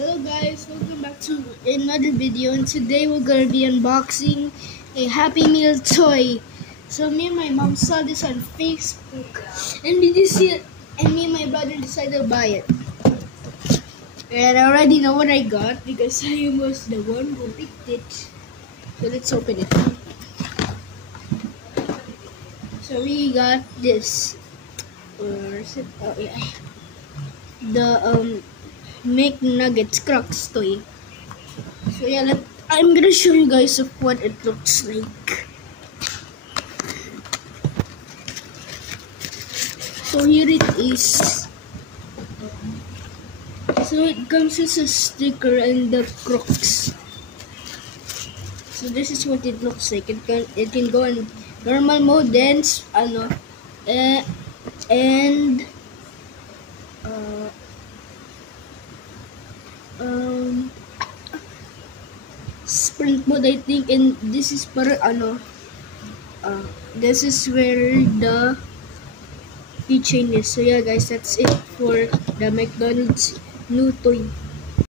Hello guys, welcome back to another video, and today we're gonna be unboxing a Happy Meal toy. So me and my mom saw this on Facebook, and me and my brother decided to buy it. And I already know what I got because I was the one who picked it. So let's open it. So we got this. Where is it? Oh yeah, the McNuggets Crocs toy. So yeah, I'm gonna show you guys of what it looks like. So here it is. So it comes with a sticker and the Crocs. So this is what it looks like. It can go in normal mode, then uh, and uh, um, sprint mode, I think, and this is this is where the keychain is. So yeah guys, that's it for the McDonald's new toy.